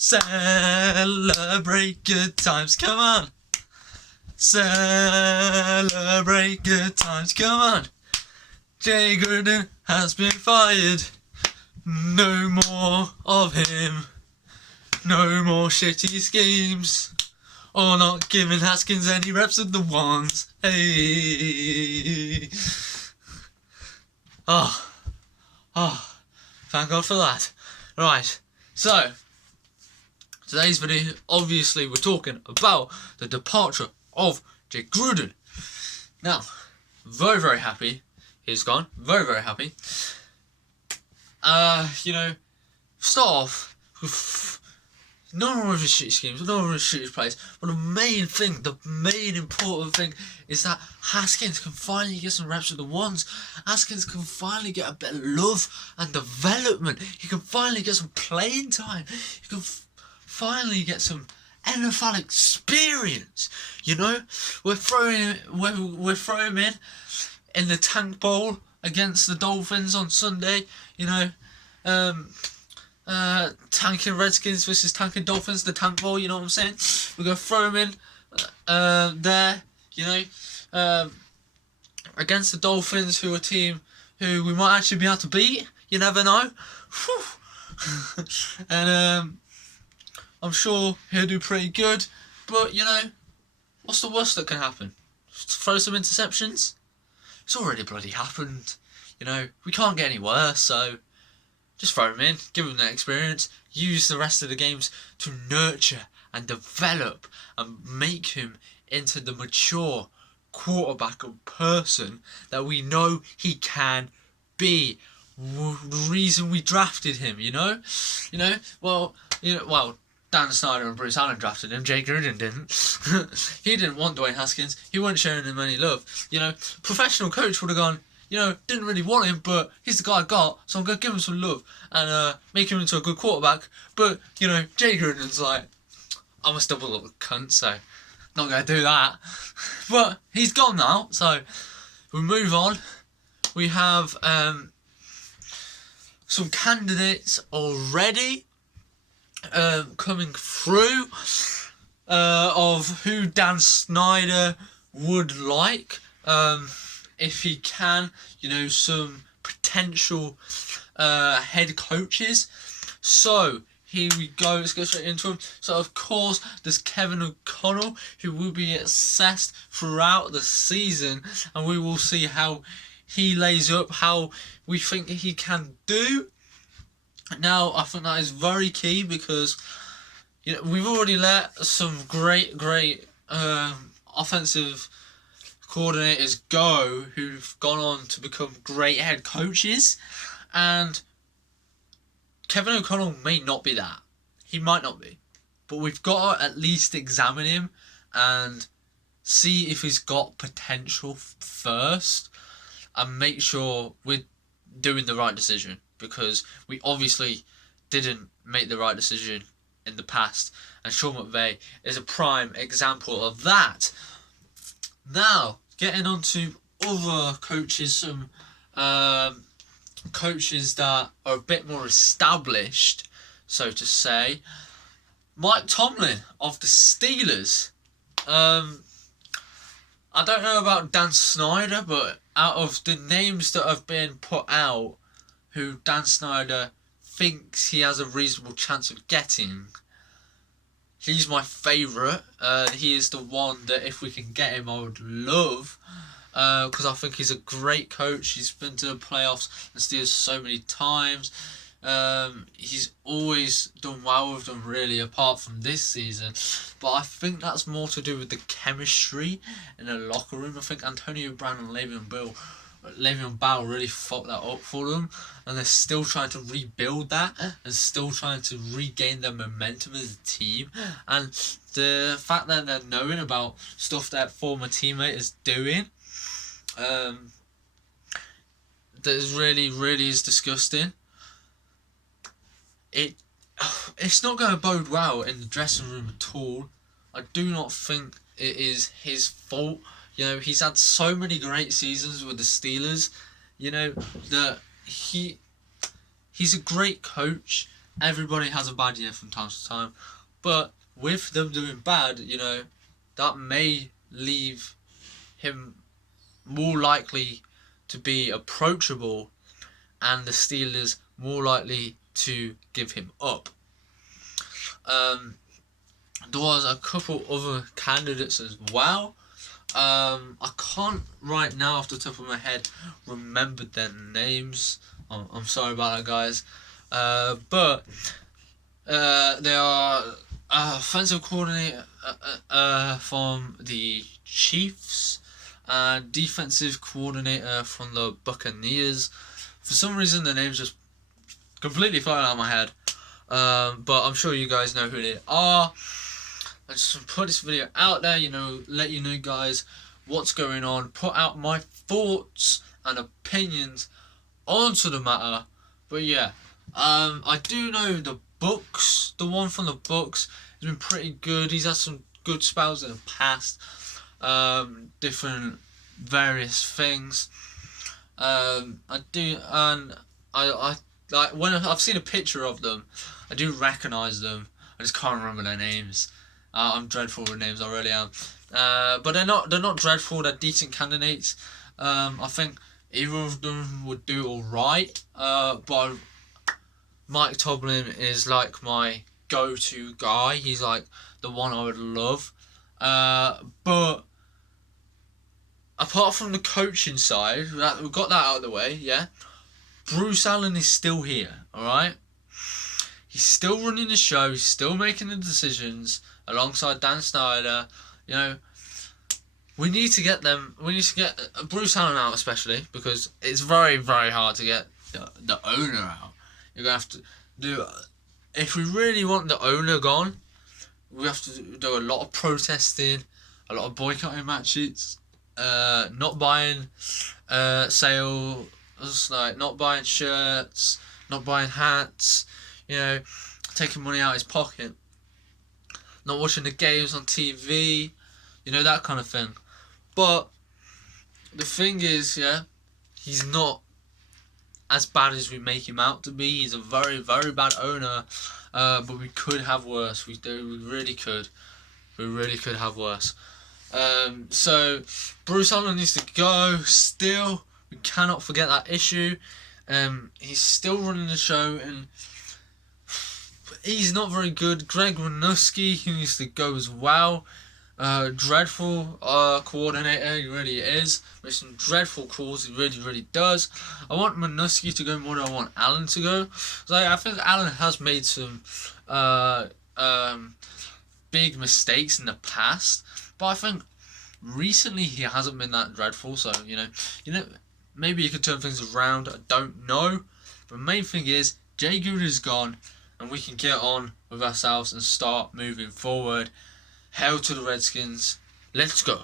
Celebrate good times, come on. Celebrate good times, come on. Jay Gruden has been fired. No more of him. No more shitty schemes. Or not giving Haskins any reps of the ones. Hey. Oh, thank God for that. Right, so today's video, obviously we're talking about the departure of Jay Gruden. Now, very, very happy he's gone. Very, very happy. Start off with no more of his shitty schemes, no more of his shitty plays, but the main important thing is that Haskins can finally get some reps with the ones. Haskins can finally get a bit of love and development. He can finally get some playing time. He can finally get some NFL experience. We're throwing him in the Tank Bowl against the Dolphins on Sunday. Tanking Redskins versus tanking Dolphins, the Tank Bowl, you know what I'm saying? We're going to throw him in there, against the Dolphins, who are a team who we might actually be able to beat. You never know. And I'm sure he'll do pretty good. But, what's the worst that can happen? Just throw some interceptions? It's already bloody happened. We can't get any worse, so just throw him in, give him that experience, use the rest of the games to nurture and develop and make him into the mature quarterback and person that we know he can be. The reason we drafted him, well, Dan Snyder and Bruce Allen drafted him. Jay Gruden didn't. He didn't want Dwayne Haskins. He wasn't showing him any love. Professional coach would have gone, didn't really want him, but he's the guy I got, so I'm going to give him some love and make him into a good quarterback. But, Jay Gruden's like, I'm a stubborn little cunt, so not going to do that. But he's gone now, so we move on. We have some candidates already coming through of who Dan Snyder would like. If he can, some potential head coaches. So here we go, let's go straight into them. So of course there's Kevin O'Connell, who will be assessed throughout the season, and we will see how he lays up, how we think he can do. Now I think that is very key because we've already let some great offensive coordinators go who've gone on to become great head coaches, and Kevin O'Connell may not be that. He might not be, but we've got to at least examine him and see if he's got potential first and make sure we're doing the right decision, because we obviously didn't make the right decision in the past, and Sean McVay is a prime example of that. Now, getting on to other coaches, some coaches that are a bit more established, so to say. Mike Tomlin of the Steelers. I don't know about Dan Snyder, but out of the names that have been put out, who Dan Snyder thinks he has a reasonable chance of getting, he's my favourite. He is the one that if we can get him, I would love. Because I think he's a great coach. He's been to the playoffs and Steelers so many times. He's always done well with them, really, apart from this season. But I think that's more to do with the chemistry in the locker room. I think Antonio Brown and Le'Veon Bell really fucked that up for them, and they're still trying to rebuild that and still trying to regain their momentum as a team. And the fact that they're knowing about stuff that former teammate is doing, that is really is disgusting. It's not going to bode well in the dressing room at all. I do not think it is his fault. He's had so many great seasons with the Steelers. That he's a great coach, everybody has a bad year from time to time, but with them doing bad, you know, that may leave him more likely to be approachable and the Steelers more likely to give him up. There was a couple other candidates as well. I can't right now off the top of my head remember their names. I'm sorry about that, guys. But they are offensive coordinator from the Chiefs and defensive coordinator from the Buccaneers. For some reason, the names just completely flying out of my head. But I'm sure you guys know who they are. I just put this video out there, you know, let you know, guys, what's going on. Put out my thoughts and opinions onto the matter. But yeah, I do know the Bucks, the one from the Bucks, has been pretty good. He's had some good spells in the past, different various things. I like when I've seen a picture of them, I do recognise them. I just can't remember their names. I'm dreadful with names, I really am. But they're not dreadful. They're decent candidates. I think either of them would do all right. But Mike Tomlin is like my go-to guy. He's like the one I would love. But apart from the coaching side, we've got that out of the way. Yeah, Bruce Allen is still here. All right. He's still running the show. He's still making the decisions alongside Dan Snyder. You know, we need to get them. We need to get Bruce Allen out, especially because it's very, very hard to get the owner out. You're gonna have to do. If we really want the owner gone, we have to do a lot of protesting, a lot of boycotting matches, not buying sales, like not buying shirts, not buying hats. You know, taking money out of his pocket, not watching the games on TV, you know, that kind of thing. But the thing is, yeah, he's not as bad as we make him out to be. He's a very, very bad owner, but we could have worse. We really could. We really could have worse. So Bruce Allen needs to go. Still, we cannot forget that issue. He's still running the show and he's not very good. Greg Minuski, he needs to go as well. Dreadful coordinator, he really is. With some dreadful calls, he really, really does. I want Minuski to go more than I want Allen to go. So I think Allen has made some big mistakes in the past, but I think recently he hasn't been that dreadful. So you know, maybe he could turn things around. I don't know. But the main thing is Jay Gruden is gone. And we can get on with ourselves and start moving forward. Hail to the Redskins. Let's go.